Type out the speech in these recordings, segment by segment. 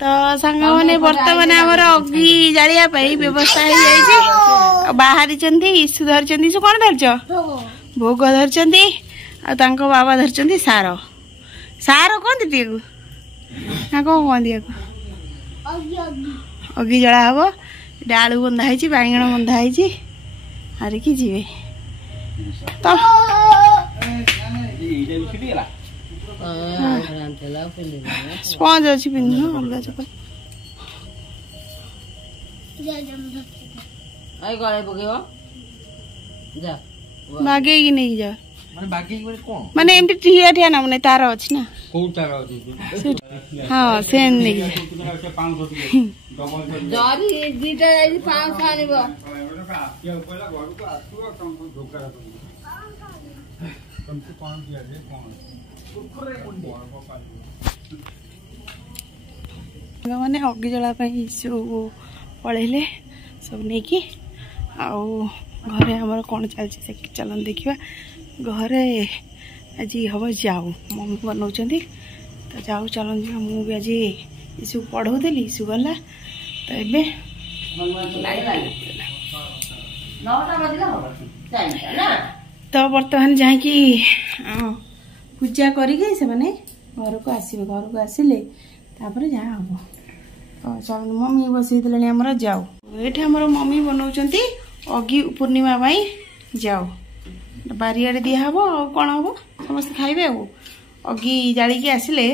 तो सांग मैंने बर्तमान आमर अग्नि जालिया व्यवस्था हो जाए बाहरी ईशु धरचंदी ईशु कौन धरच भोग धरचंदी बाबा धरचंदी सार सार कहते टे ना कौन कहती अग्नि जला हम ये आलू बंधा है बैगण बंधा है हारिकी जी तो स्पंज अच्छी पिंधु अलग चपल बागे की नहीं जा माने एमती ठिया ठिया ना माने तार अछि ना को तार अछि हां सेन नहीं जरी दीटा जाई 5 आनिबो या पहिला घर को आसु तुमको धोका तुमको कौन दिया जे कौन मैंने अग्नि जला सब पलैले सब नहीं कि घरे आमर कौन चलती चलन देखा घरे आज हम जाऊ मम्मी बनाऊँ तो जाऊ चलन मुझे आज ईशु पढ़ाऊली ईशु गला तो ये तो बर्तमान जाकि पूजा करिके से माने घर को आसबे घर को आसिले तापर जहाँ हम तो चल मम्मी बसई आमर जाऊ ये आमर मम्मी बनाऊँ अग्नि पूर्णिमा जाऊ बारियाड़े दिहब कौन हम समस्त खाइबे अग्नि जालिकी आसिले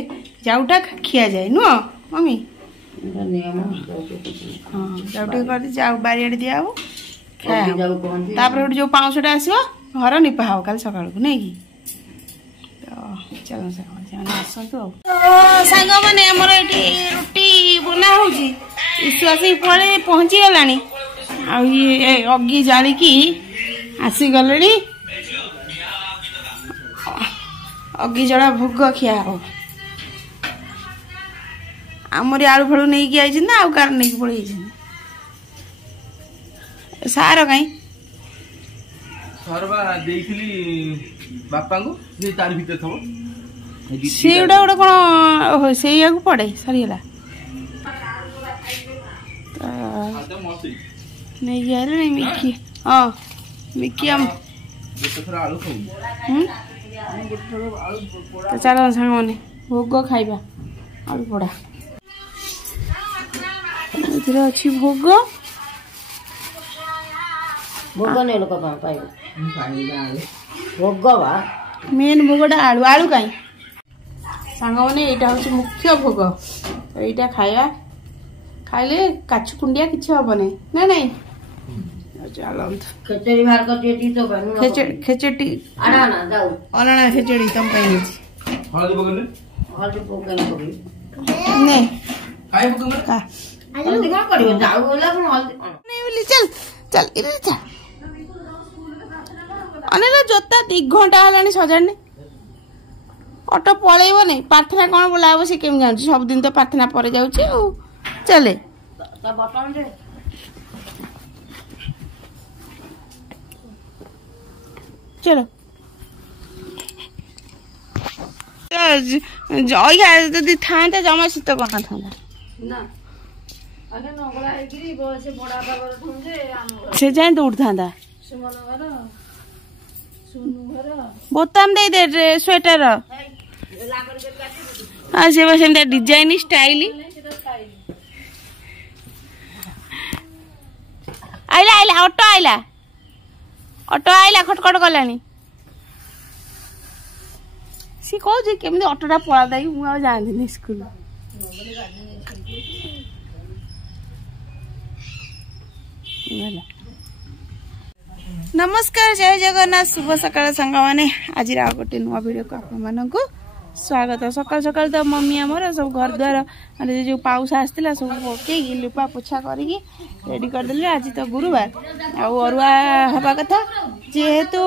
जाऊटा खिया जाए नुह मम्मी हाँ जाऊ कर जाऊ बारियाड़े दिहब खाया जो पाउंसटा आसो घर निपा हम कल सका नहीं कि चलो आसतु सांग मैंने आमर ये रुटी बना ईशु आसिक पड़े पहुँची गला अग्नि जालिकी आसीगले अग्नि जड़ा भोग खिया हो आमर आलू फलू नहीं कि आई ना आउ कार नहीं पड़े सार कहीं बापा को तार भीतर थो से गोटे गोटे कौन से पड़े सरीगला नहीं आए नहीं मिकी हाँ मिकी आम तो चलो सांग मैंने भोग खाइबा आलू पोड़ा अच्छी भोग भोग नहीं लोक भोग मेन भोगटा आलू आलू कहीं सांग मैंने यहाँ हूँ मुख्य भोग तो यहाँ खाया खाइले काछु कुंडिया किसी हम नहीं ना नहीं खेचड़ी खेचड़ी अना खेचड़ी तुम चल चल अनिल जोता 2 घंटा है सजाड़ने ऑटो पलैब नहीं प्रार्थना कौन बोला सी केम जाऊँ सब दिन तो प्रार्थना पर जाऊँ चले चलो जदि था जमा शीत कौन था से जाए दौड़ था बोताम दे स्वेटर हाँ से बस डिजाइन स्टाइल आइला आइला ऑटो आइला खटखट गलानी सी कह केमी ऑटोटा पड़ा था मुझे जानती स्कूल नमस्कार जय जगन्नाथ शुभ सकाळ सांग मैंने आज गोटे नुआ वीडियो को आप स्वागत सकाल सकाल तो मम्मी आमर सब घर द्वार माने जो पाउसा आसला सब पकई लिपा पोछा करी रेडी करदे आज तो गुरुवार अरुआ हवा कथा जेहेतु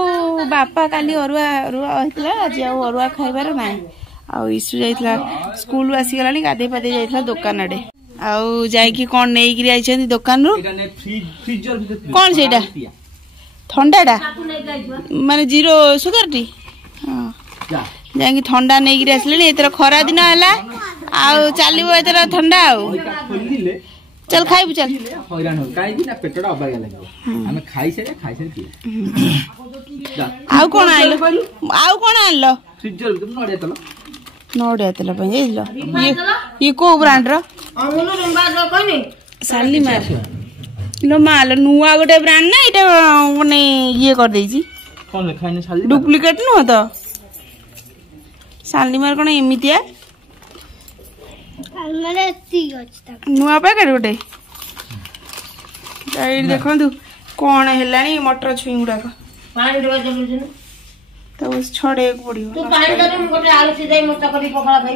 बापा काली अरुआ अरुआ होता आज अरुआ खाइबार ना ईशु जाइला स्कूल आसीगला गाधे पाधे जाइला दुकान आड़े आईकि कौन नहीं आई दुकान रु कौन से ठंडाटा माने 0 सुगर टी हाँ जाकि ठंडा नहीं आसले एथर खरा दिन है आउ चलिबो एतरा ठंडा आउ चल खाइबु चल हैरान हो काई कि ना पेटडा अबागा लागो हम खाइ से कि आउ कोन आइलो फ्रिजर के नोडिया तेल पइलो ये को ब्रांड रो अमूल रंबाज कोनी शालीमार लो माल नुआ गोटे ब्रांड ना इटा माने ये कर देजी कोन लिखा है शालीमार डुप्लीकेट न तो शालीमार कोन एमितिया अलमारे ती अछि नुआ पैकेट गोटे एई देखंतु कोन हेलानी मटर छुई गुडा को पानी डबा जलुजन तो बस छड़े पड़ियो तू पानी दे हम गोटे आलू सिजाई मोटा करी पखला खाई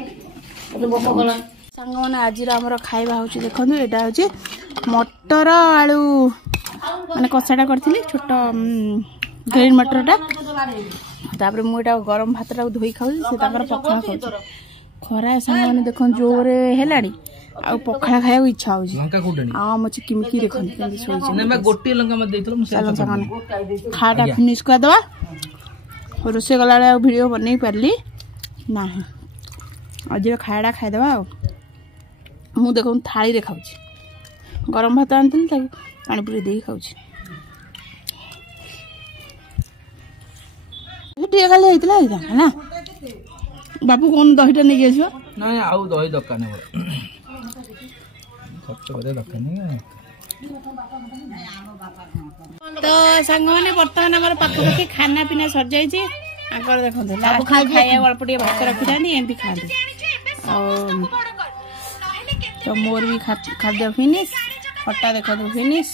तो बोको गला संग माने आज हमर खाइबा होची देखंतु एटा होची मटर आलू माने कसाटा करथिली छोट ग्रीन मटरटा तापर मु एटा गरम भातटा धोई खाउ से तापर पखला खाउ खरा संग माने देखन जोरे हेलाडी आ पखला खाया इच्छा होची लंका कोडनी आ म चिकिमिकी देखन केंदी सोइची ने मैं गोटी लंका मत देतलो मु चलो संग खाटा फिनिश कर दवा रोसे गला वीडियो बनै पारली ना आज खाड़ा खाईदे मु देख थाली रे खाऊँ गरम भात आनी पानी पूरी दे खाऊँ खाली होता ना बापू कौन दहीटा नहीं आस ना आउ दही दरकार नहीं खर्च करे दरकार नहीं तो सांग मैंने बर्तमान आम पाखापाखि खाना पीना सर जाइए देखो खाया अल्प टे भात रखी था एमती खाते तो मोर भी खाद्य फिनिश खटा देखो फिनिश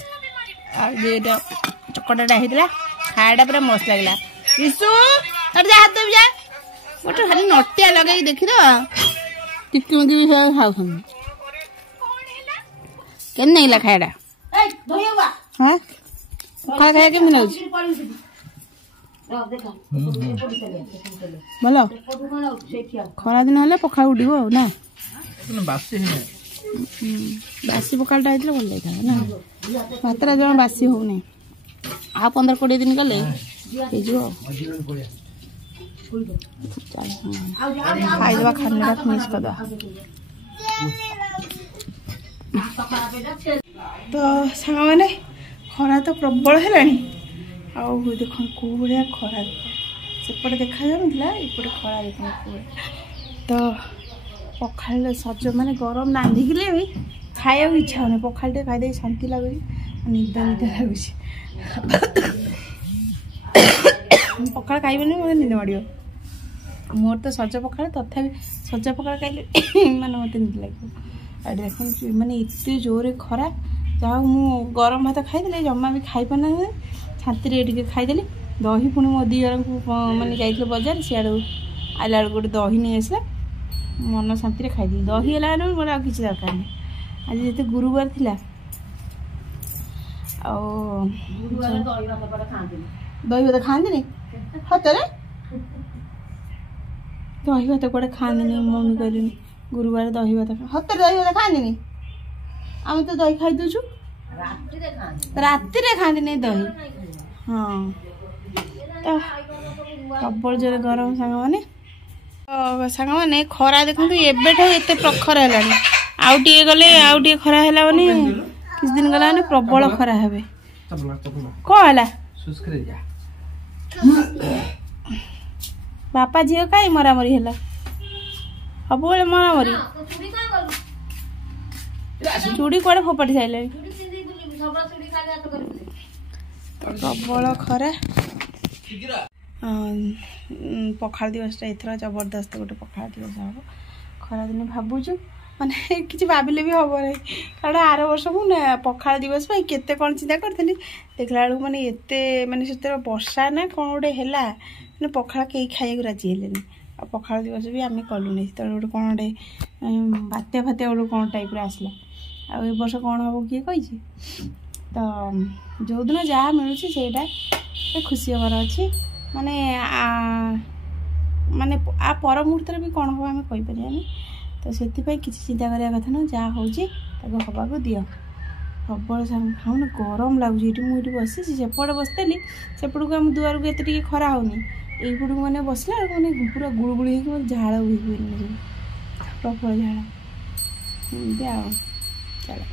आटा चकटाटा होता खायाटा पूरा मस्त लगला ऋषु जा हाथ देवी जा गोटे खाली नटिया लगे देखीद टिकी भी खाऊ के नहीं खायाटा हाँ खाया खाया केमी लाग भल खरा दिन हेल्ले पखा उड़ो ना बासी पखाटा होता भल लगे ना भातटा जमा बासी होनी आ 15-20 दिन गले खाईदे खाना फिनिश करदे तो सांग मैंने खरा तो प्रबल है आउ देख कौ भाया खरा सेपटे देखा जाऊला एपटे खरा देख तो पखाल सज माने गरम रांधिले भी खाया इच्छा होनी पखाल टे खाई शांति लगुच निदा निदा लगुच पखाल खाइबे मत निद माड़ मोर तो सज पखाल तथा सज पखाल खाइले माने मत निद लगे देख माने एत जोरे खरा जहाँ मु गरम भात खाई जमा भी खाई पाना छाती टे खाईदे दही पुणी मो दी जन को मैंने जाइए बजार सियाड़ आइला बेल गोटे दही नहीं आसला मन शांति खाईदी दही है मोर आ किसी दरकार नहीं आज जिते गुरुवार थिला दही भात खाती सतरे दही भात कौटे खाती मम्मी कहली गुरुवार दही भात सतरे दही भात खाती आम तो दही खाई दौचु राति खाती नहीं दही हाँ तो प्रबल जोर गरम सांग मैंने खरा देखो एबेठ एत प्रखर है आउ टे गले आउ टे खरा है किस दिन गला प्रबल खरा है कौन है बापा झील कहीं मरामरी है सब मरामरी चूड़ी कौड़े फोपाड़ी सारे प्रबल खरा पखाड़ दिवस एथर जबरदस्त गोटे पखाड़ दिवस हम खरा दिन भावुँ माने कि भाविले भी हम ना कारण आर वर्ष मुझे पखाड़ दिवस केते कौन चिंता करी देखला बेलू माने एते माने से वर्षा ना कौन गोटे है मैंने पखाड़ कई खाई राजी है पखाड़ दिवस भी आम कलु नहीं तो गोटे कौन गोटे बात्या फात्या गोटे कौन टाइप आसला आ वर्ष कौन हम किए कही तो जो दिन जहाँ मिलूँ से खुशी हबार अच्छी माने माने आ पर मुहूर्त भी कौन हम आम कहीपर तो से चिंता करिया कथा ना जहाँ हूँ हवा को दियो प्रबल खाऊन गरम लगुच मुझे बसी सेपटे बसतेली सेपट को आम दुआर को एत खरा होनी यपट को मैंने बसला मैंने पूरा गुड़गुड़ी झाड़ हुई प्रबल झाड़ ଏମିତି ଆଉ ଚାଲ